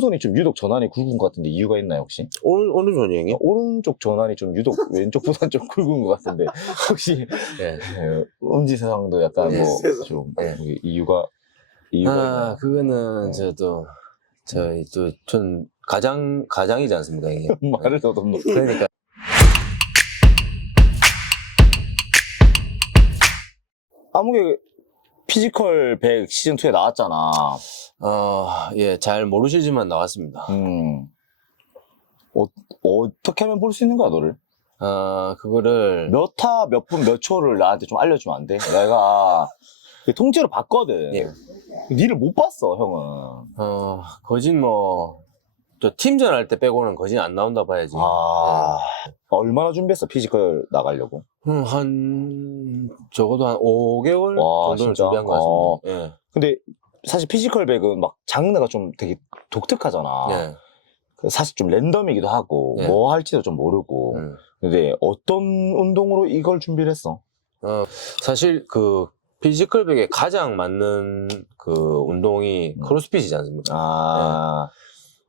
오른손이 좀 유독 전환이 굵은 것 같은데 이유가 있나요 혹시? 오른손이 형님? 오른쪽 전환이 좀 유독 왼쪽보다 좀 굵은 것 같은데 혹시 예. 엄지사상도 약간 예. 뭐 좀 예. 이유가 있나요? 그거는 네. 저희 전 가장이지 않습니까, 형님? 말을 더듬는. 그러니까. 아무게 피지컬 100 시즌2에 나왔잖아. 예, 잘 모르시지만 나왔습니다. 어떻게 하면 볼 수 있는 거야, 너를? 그거를. 몇 타, 몇 분, 몇 초를 나한테 좀 알려주면 안 돼? 내가 통째로 봤거든. 예. 니를 못 봤어, 형은. 거진 저 팀전 할 때 빼고는 거진 안 나온다 봐야지. 얼마나 준비했어, 피지컬 나가려고? 적어도 한 5개월 와, 정도는 진짜? 준비한 것 같습니다. 예. 근데 사실 피지컬 100은 막 장르가 좀 되게 독특하잖아. 예. 사실 좀 랜덤이기도 하고, 예. 뭐 할지도 좀 모르고. 근데 어떤 운동으로 이걸 준비를 했어? 사실 피지컬 100에 가장 맞는 운동이 크로스핏이지 않습니까? 예.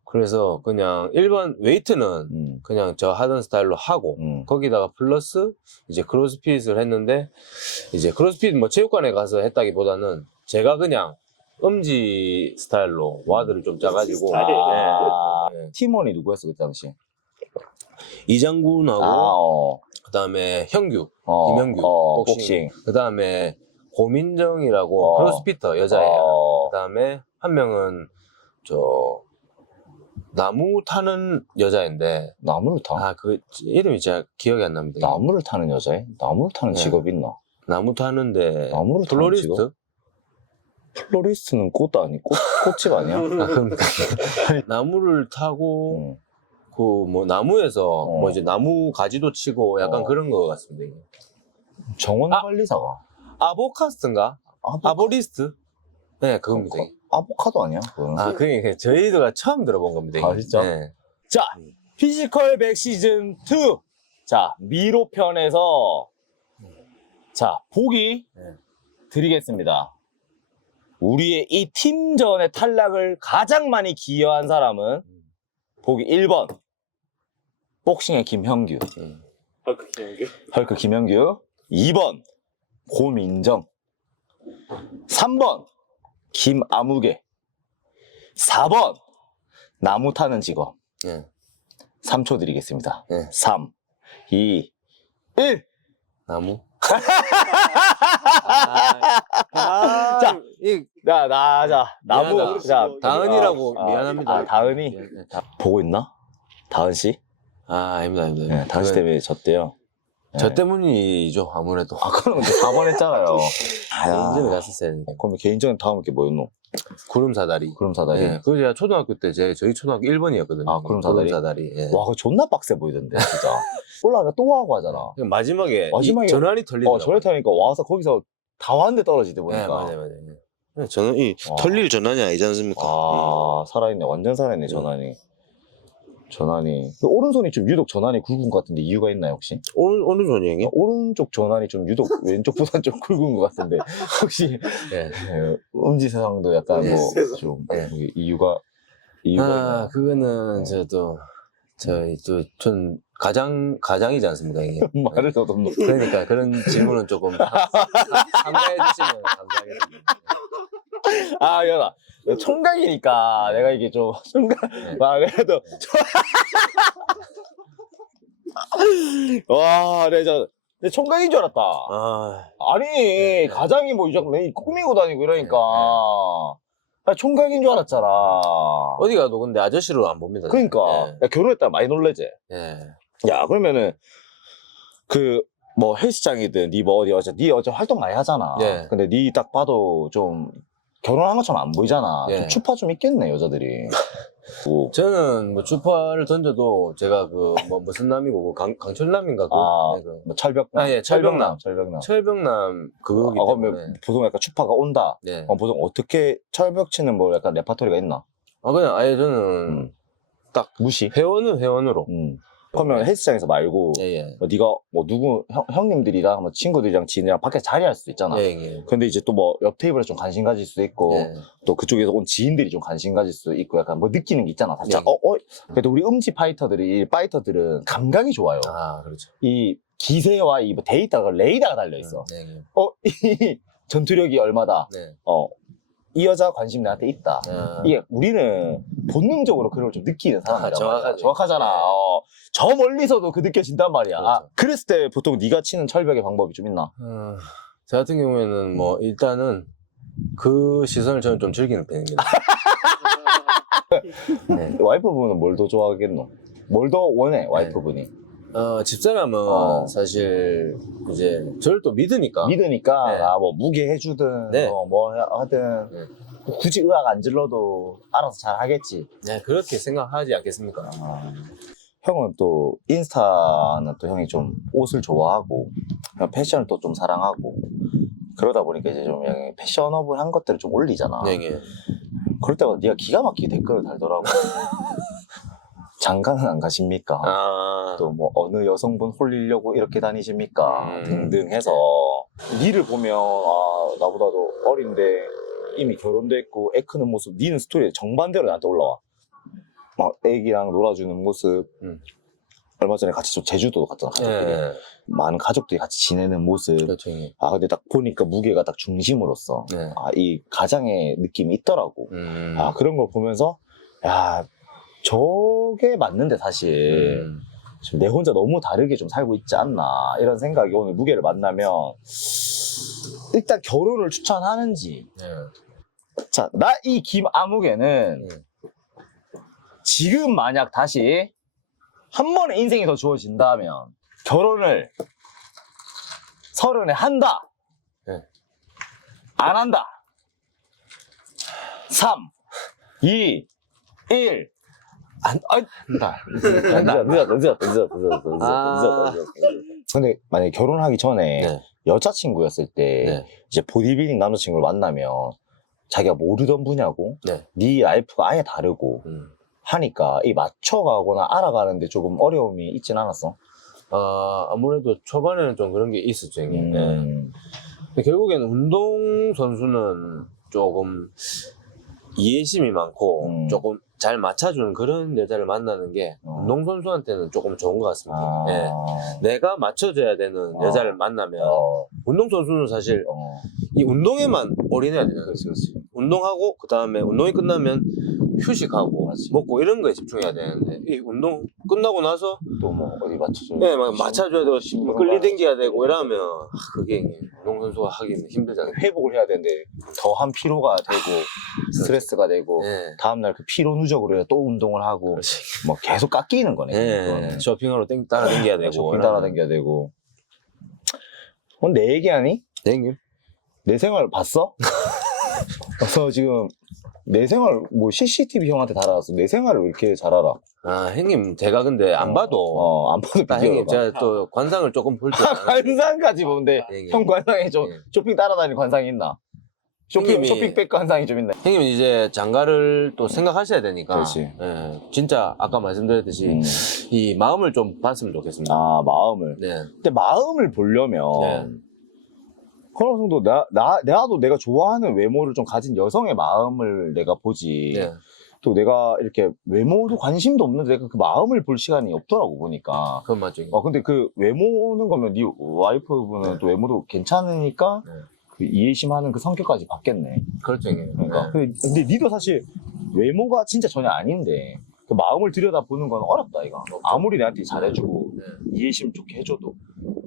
그래서 그냥 일반 웨이트는 그냥 저 하던 스타일로 하고 거기다가 플러스 이제 크로스핏을 했는데, 이제 크로스핏 체육관에 가서 했다기보다는 제가 그냥 엄지 스타일로 와드를 좀 짜가지고. 팀원이 누구였어 그때 당시? 이장군하고 그다음에 형규, 김형규 복싱. 그다음에 고민정이라고 크로스피터 여자예요. 그다음에 한 명은 나무 타는 여자인데. 나무를 타? 그 이름이 잘 기억이 안 납니다. 나무를 타는 여자애? 나무를 타는 직업이 있나? 나무 타는데. 나무를 타는 플로리스트? 직업? 플로리스트는 꽃 아니? 꽃집 아니야? 나무를 타고 나무에서 이제 나무 가지도 치고 약간 그런 거 같습니다. 정원 관리사가? 아보카스인가? 아보리스트? 네, 그겁니다. 아보카도 아니야? 그게 저희가 처음 들어본 겁니다. 진짜? 네. 자, 피지컬 100 시즌 2. 자, 미로 편에서 자, 보기 드리겠습니다. 우리의 이 팀전의 탈락을 가장 많이 기여한 사람은 보기 1번 복싱의 김형규, 헐크 김형규. 2번 고민정, 3번 김아무개, 4번 나무 타는 직업. 3초 드리겠습니다. 3, 2, 1. 나무? 나무. 미안하다. 자, 다은이라고 미안합니다. 다은이? 보고 있나? 다은씨? 아닙니다. 네, 다은씨 때문에 졌대요. 저 때문이죠, 아무래도. 그럼 근데 4번 했잖아요. 개인전에 갔었어야 되니까. 그럼 개인전 다음 게 뭐였노? 구름사다리. 구름사다리. 그거 제가 초등학교 때 저희 초등학교 1번이었거든요. 구름사다리. 예. 와, 그거 존나 빡세 보이던데, 진짜. 올라가면 또 하고 하잖아. 마지막에 전환이 털리더라고요. 전환이 타니까 와서 거기서 다 왔는데 떨어지대 보니까. 맞아요. 저는 털릴 전환이 아니지 않습니까? 살아있네. 완전 살아있네, 전환이. 오른손이 좀 유독 전환이 굵은 것 같은데 이유가 있나요, 혹시? 오른손이 형님? 오른쪽 전환이 좀 유독 왼쪽보다 좀 굵은 것 같은데 혹시 엄지사상도 약간 좀 이유가 있나요? 그거는 전 가장이지 않습니까, 형님? 말을 더듬는. 그러니까 그런 질문은 조금 참가해 주시면 감사하겠습니다. 연아, 총각이니까 내가 이게 좀 그래도 와, 내 총각인 줄 알았다. 아니, 가장이 이 정도 꾸미고 다니고 이러니까 총각인 줄 알았잖아. 어디 가도 근데 아저씨로 안 봅니다. 그러니까 야, 결혼했다 많이 놀래지. 야, 그러면은 헬스장이든 니 어제 활동 많이 하잖아. 근데 니 딱 봐도 좀 결혼한 것처럼 안 보이잖아. 좀 추파 좀 있겠네, 여자들이. 저는 주파를 던져도 제가 무슨 남이고 강철남인가 철벽남. 철벽남 그거기 때문에. 보통 약간 추파가 온다. 보통 어떻게 철벽 치는 약간 레파토리가 있나? 그냥 아예 저는 딱 무시. 회원으로. 그러면 헬스장에서 말고 예, 예. 네가 뭐 누구 형님들이랑 뭐 친구들이랑 지인이랑 밖에 자리할 수도 있잖아. 예, 예. 근데 이제 또 뭐 옆 테이블에 좀 관심 가질 수도 있고 예. 또 그쪽에서 온 지인들이 좀 관심 가질 수도 있고 약간 뭐 느끼는 게 있잖아. 살짝 예. 그래도 우리 파이터들은 감각이 좋아요. 아, 그렇죠. 이 기세와 이 데이터가 레이더가 달려 있어. 네, 네. 이 전투력이 얼마다. 네. 이 여자 관심 나한테 있다. 아. 이게 우리는 본능적으로 그런 걸 좀 느끼는 사람이란 말이야. 정확하잖아. 네. 저 멀리서도 그 느껴진단 말이야. 그렇죠. 그랬을 때 보통 네가 치는 철벽의 방법이 좀 있나? 저 같은 경우에는 뭐 일단은 그 시선을 저는 좀 즐기는 편입니다. 네. 와이프분은 뭘 더 좋아하겠노? 뭘 더 원해 와이프분이? 집사람은 사실 이제 저를 또 믿으니까. 네. 뭐 무게 해주든 네. 뭐 하든 네. 굳이 의학 안 질러도 알아서 잘 하겠지. 네, 그렇게 생각하지 않겠습니까? 형은 또 인스타는 또 형이 좀 옷을 좋아하고 패션을 또 좀 사랑하고 그러다 보니까 이제 좀 형이 패셔너블한 것들을 좀 올리잖아. 네, 네. 그럴 때마다 네가 기가 막히게 댓글을 달더라고. 장가는 안 가십니까? 또 뭐 어느 여성분 홀리려고 이렇게 다니십니까? 등등 해서 니를 보면 나보다도 어린데 이미 결혼도 했고 애 크는 모습 니는 스토리에 정반대로 나한테 올라와. 막 애기랑 놀아주는 모습. 얼마 전에 같이 좀 제주도 갔잖아 가족들이. 네. 많은 가족들이 같이 지내는 모습. 그렇죠. 근데 딱 보니까 무게가 딱 중심으로서 네. 이 가장의 느낌이 있더라고. 그런 걸 보면서 야 저게 맞는데 사실 지금 내 혼자 너무 다르게 좀 살고 있지 않나 이런 생각이 오늘 무게를 만나면 일단 결혼을 추천하는지. 자, 나 이 김아무개는 지금 만약 다시 한 번의 인생이 더 주어진다면 결혼을 30에 한다. 안 한다. 3, 2, 1. 늦었다. 근데 만약에 결혼하기 전에 여자친구였을 때 이제 보디빌딩 남자친구를 만나면 자기가 모르던 분야고 네 라이프가 아예 다르고 하니까 이 맞춰가거나 알아가는데 조금 어려움이 있진 않았어? 아무래도 초반에는 좀 그런 게 있었죠. 근데 결국에는 운동선수는 조금 이해심이 많고 조금 잘 맞춰주는 그런 여자를 만나는 게 운동선수한테는 조금 좋은 것 같습니다. 내가 맞춰줘야 되는 여자를 만나면 운동선수는 사실 이 운동에만 올인해야 되잖아요. 운동하고 그 다음에 운동이 끝나면 휴식하고 먹고 이런 거에 집중해야 되는데 이 운동 끝나고 나서 또 뭐 어디 맞춰줘야 네, 막 맞춰줘야 되고 끌리댕겨야 되고 이러면 그게 운동선수가 하기는 힘들잖아요. 회복을 해야 되는데 더한 피로가 되고 스트레스가 되고 다음날 그 피로 누적으로 또 운동을 하고 뭐 계속 깎이는 거네. 쇼핑하러 따라댕겨야 되고 쇼핑 따라댕겨야 되고. 내 얘기하니? 네, 형님. 내 생활 봤어? 그래서 지금 내 생활 뭐 CCTV 형한테 달아놨어. 내 생활을 왜 이렇게 잘 알아? 형님 제가 근데 안 봐도 안 봐도 형님 제가 또 관상을 조금 볼 때 관상까지 보는데 형 관상에 좀 쇼핑 따라다니는 관상이 있나? 쇼핑백 관상이 좀 있나? 형님은 이제 장가를 또 생각하셔야 되니까 그렇지. 진짜 아까 말씀드렸듯이 이 마음을 좀 봤으면 좋겠습니다. 마음을. 근데 마음을 보려면 그런 정도 나도 내가 좋아하는 외모를 좀 가진 여성의 마음을 내가 보지. 또 내가 이렇게 외모도 관심도 없는데 내가 그 마음을 볼 시간이 없더라고 보니까. 그건 맞죠. 근데 그 외모는 거면 네 와이프분은 또 외모도 괜찮으니까 그 이해심하는 그 성격까지 받겠네. 그렇죠. 그러니까. 근데 니도 사실 외모가 진짜 전혀 아닌데 그 마음을 들여다보는 건 어렵다 이거. 아무리 내한테 잘해주고 이해심 좋게 해줘도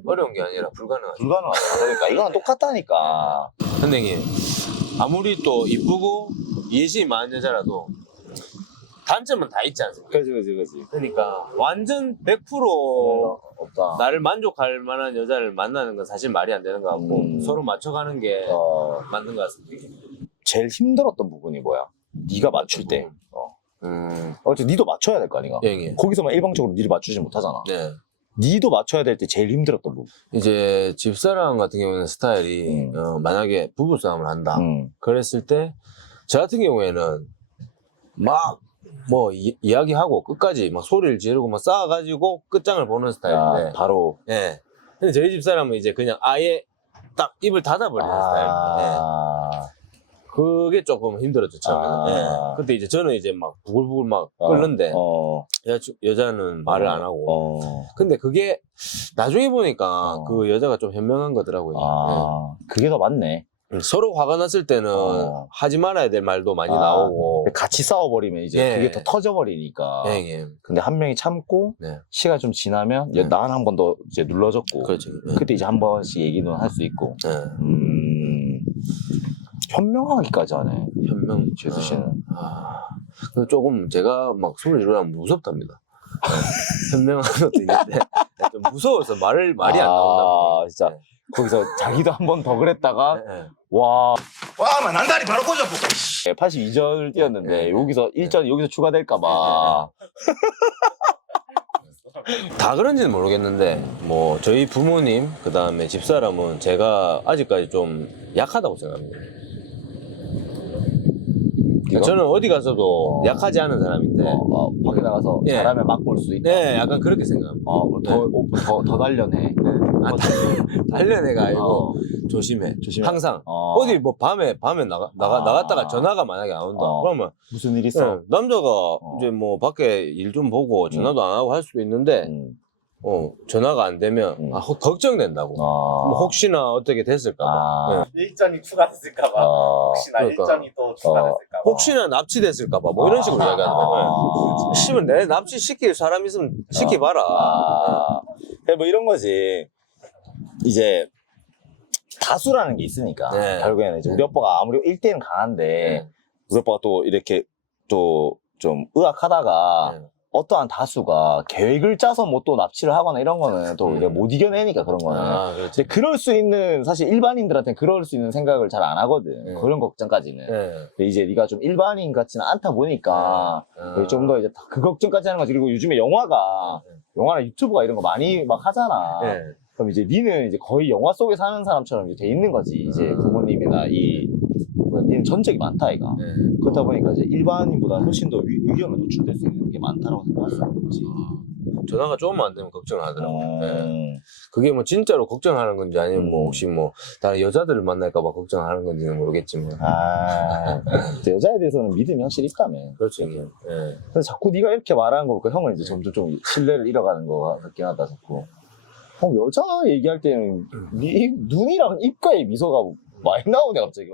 어려운 게 아니라 불가능하죠. 불가능하다. 그러니까 이거랑 똑같다니까. 선생님 아무리 또 이쁘고 이해심이 많은 여자라도 단점은 다 있지 않습니까? 그렇지. 그러니까 완전 100% 없다. 나를 만족할 만한 여자를 만나는 건 사실 말이 안 되는 것 같고 서로 맞춰가는 게 맞는 것 같습니다. 제일 힘들었던 부분이 뭐야? 네가 맞출 때. 어차피 니도 맞춰야 될 거 아니야? 거기서만 일방적으로 니를 맞추지 못하잖아. 니도 맞춰야 될 때 제일 힘들었던 부분. 이제 집사람 같은 경우에는 스타일이 만약에 부부싸움을 한다. 그랬을 때 저 같은 경우에는 막 뭐 이야기하고 끝까지 막 소리를 지르고 막 싸워가지고 끝장을 보는 스타일인데 바로. 예. 근데 저희 집 사람은 이제 그냥 아예 딱 입을 닫아버리는 스타일인데 그게 조금 힘들었죠 처음에는. 예. 그때 이제 저는 이제 막 부글부글 막 끓는데 여자는 말을 안 하고. 근데 그게 나중에 보니까 그 여자가 좀 현명한 거더라고요. 예. 그게 더 맞네. 서로 화가 났을 때는 하지 말아야 될 말도 많이 나오고 같이 싸워버리면 이제 그게 더 터져버리니까. 근데 한 명이 참고 시간 좀 지나면 난 한 번 더 이제 눌러줬고 그렇지. 그때 이제 한 번씩 얘기는 할 수 있고. 현명하기까지 하네. 현명. 재수 씨는. 조금 제가 막 소리 지르면 무섭답니다. 현명한 것도 있는데 좀 무서워서 말이 안 나온다. 진짜. 거기서 자기도 한 번 더 그랬다가 와 난다리 바로 꽂아볼까. 82절 뛰었는데 여기서 1전 여기서 추가될까봐 다 그런지는 모르겠는데 뭐 저희 부모님 그 다음에 집사람은 제가 아직까지 좀 약하다고 생각합니다. 저는 어디 가서도 약하지 않은 사람인데 밖에 나가서 잘하면 막 볼 수 있다. 네, 약간 그렇게 생각합니다. 더 단련해. 단련해가 아니고 조심해. 항상 어디 뭐 밤에 나갔다가 전화가 만약에 안 온다. 그러면 무슨 일 있어? 남자가 이제 뭐 밖에 일 좀 보고 전화도 안 하고 할 수도 있는데 전화가 안 되면 걱정된다고. 뭐 혹시나 어떻게 됐을까봐. 일정이 추가됐을까봐. 혹시나 그러니까. 일정이 또 추가됐을까봐. 혹시나 납치됐을까봐 뭐 이런 식으로 이야기하는 거예요. 씨면 내 납치 시킬 사람 있으면 시키봐라. 뭐 이런 거지. 이제 다수라는 게 있으니까 결국에는 이제 우리 오빠가 아무리 1대1은 강한데 우리 오빠가 또 이렇게 또 좀 의학하다가 어떠한 다수가 계획을 짜서 뭐 또 납치를 하거나 이런 거는 또 우리가 못 이겨내니까 그런 거는. 근데 그럴 수 있는 사실 일반인들한테는 그럴 수 있는 생각을 잘 안 하거든. 그런 걱정까지는. 근데 이제 네가 좀 일반인 같지는 않다 보니까 좀 더 이제 그 걱정까지 하는 거지. 그리고 요즘에 영화나 유튜브가 이런 거 많이 막 하잖아. 그럼 이제 니는 이제 거의 영화 속에 사는 사람처럼 이제 돼 있는 거지. 이제 부모님이나 니는 전적이 많다, 이가. 그렇다 보니까 이제 일반인보다 훨씬 더 위험에 노출될 수 있는 게 많다라고 생각할 수 있는 거지. 전화가 조금만 안 되면 걱정을 하더라고요. 그게 뭐 진짜로 걱정하는 건지 아니면 뭐 혹시 뭐 다른 여자들을 만날까봐 걱정하는 건지는 모르겠지만. 여자에 대해서는 믿음이 확실히 있다며. 그렇지. 그래서 자꾸 네가 이렇게 말하는 거 보니까 형은 이제 점점 좀 신뢰를 잃어가는 거 같긴 하다, 자꾸. 형, 여자 얘기할 때는 네 눈이랑 입가에 미소가 많이 나오네, 갑자기.